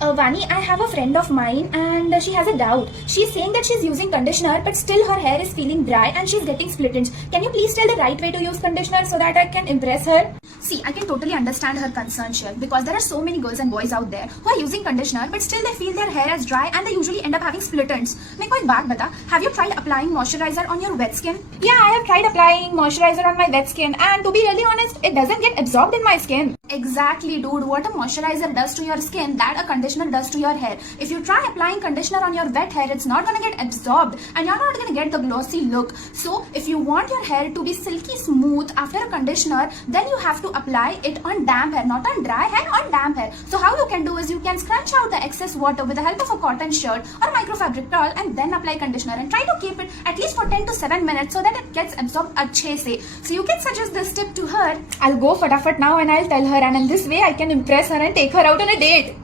Vani, I have a friend of mine and she has a doubt. She's saying that she's using conditioner but still her hair is feeling dry and she's getting split ends. Can you please tell the right way to use conditioner so that I can impress her? See, I can totally understand her concern here because there are so many girls and boys out there who are using conditioner but still they feel their hair is dry and they usually end up having split ends. मेरे को एक बात बता, have you tried applying moisturizer on your wet skin? Yeah, I have tried applying moisturizer on my wet skin and to be really honest, it doesn't get absorbed in my skin. Exactly, dude. What a moisturizer does to your skin, that a conditioner does to your hair. If you try applying conditioner on your wet hair, it's not gonna get absorbed and you're not gonna get the glossy look. So if you want your hair to be silky smooth after a conditioner, then you have to apply it on damp hair, not on dry hair, on damp hair. So how you can do is you can scrunch out the excess water with the help of a cotton shirt or microfabric towel and then apply conditioner and try to keep it at least for 10 to 7 minutes so that it gets absorbed अच्छे से. So you can suggest this tip to her. I'll go fatafat now and I'll tell her, and in this way I can impress her and take her out on a date.